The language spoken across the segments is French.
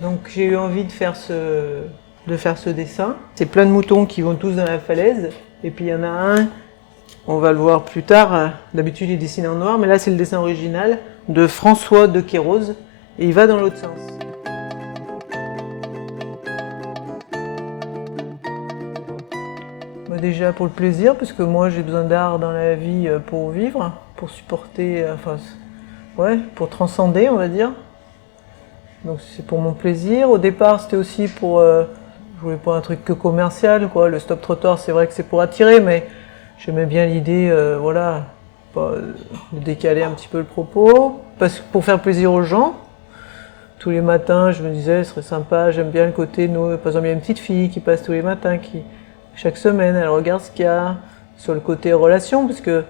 Donc j'ai eu envie de faire ce dessin. C'est plein de moutons qui vont tous dans la falaise. Et puis il y en a un, on va le voir plus tard, d'habitude il dessine en noir, mais là c'est le dessin original de François de Queyroz. Et il va dans l'autre sens. Déjà pour le plaisir, parce que moi j'ai besoin d'art dans la vie pour vivre, pour supporter, enfin, ouais, pour transcender on va dire. Donc c'est pour mon plaisir. Au départ c'était aussi pour, je voulais pas un truc que commercial quoi. Le stop trottoir c'est vrai que c'est pour attirer, mais j'aimais bien l'idée, voilà, de décaler un petit peu le propos, parce que pour faire plaisir aux gens. Tous les matins je me disais ce serait sympa, j'aime bien le côté, nous, par exemple il y a une petite fille qui passe tous les matins, chaque semaine, elle regarde ce qu'il y a sur le côté relation, parce que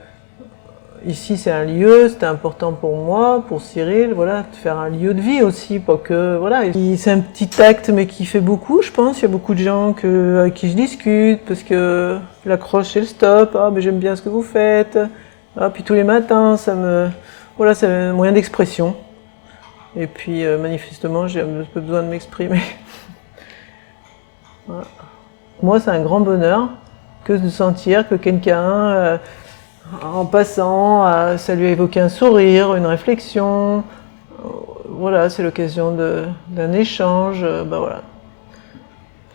ici c'est un lieu, c'était important pour moi, pour Cyril, voilà, de faire un lieu de vie aussi, pas que, voilà. C'est un petit acte, mais qui fait beaucoup, je pense. Il y a beaucoup de gens avec qui je discute, parce que l'accroche c'est le stop, ah mais j'aime bien ce que vous faites, ah, puis tous les matins, voilà, c'est un moyen d'expression. Et puis manifestement, j'ai un peu besoin de m'exprimer. Voilà. Moi, c'est un grand bonheur que de sentir que quelqu'un, en passant, ça lui a évoqué un sourire, une réflexion. Voilà, c'est l'occasion d'un échange. Bah voilà.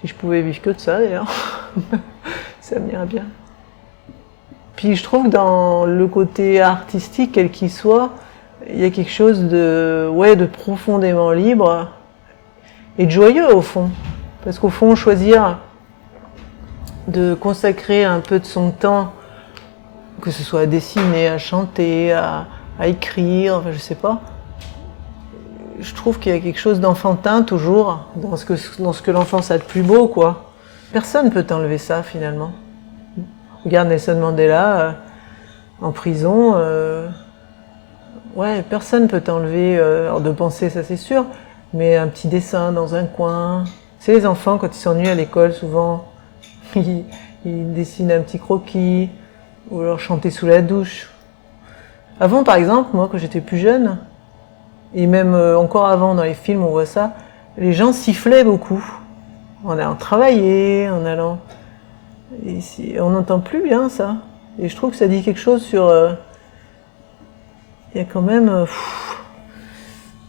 Si je pouvais vivre que de ça, d'ailleurs, ça m'irait bien. Puis je trouve que dans le côté artistique, quel qu'il soit, il y a quelque chose de profondément libre et de joyeux au fond. Parce qu'au fond, choisir de consacrer un peu de son temps, que ce soit à dessiner, à chanter, à écrire, enfin je sais pas. Je trouve qu'il y a quelque chose d'enfantin toujours dans ce que l'enfance a de plus beau, quoi. Personne ne peut t'enlever ça finalement. Regarde Nelson Mandela en prison. Ouais, personne ne peut t'enlever de penser, ça c'est sûr, mais un petit dessin dans un coin. C'est les enfants quand ils s'ennuient à l'école souvent. Ils dessinent un petit croquis, ou alors chanter sous la douche. Avant, par exemple, moi, quand j'étais plus jeune, et même encore avant, dans les films, on voit ça, les gens sifflaient beaucoup. En allant travailler, en allant... on n'entend plus bien ça. Et je trouve que ça dit quelque chose sur... Il y a quand même...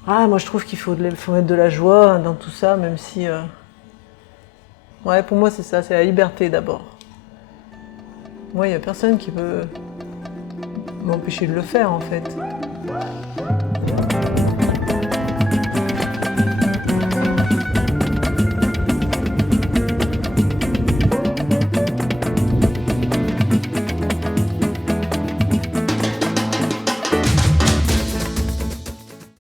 moi je trouve qu'il faut mettre de la joie dans tout ça, même si... Ouais, pour moi c'est ça, c'est la liberté d'abord. Moi, il n'y a personne qui peut m'empêcher de le faire, en fait.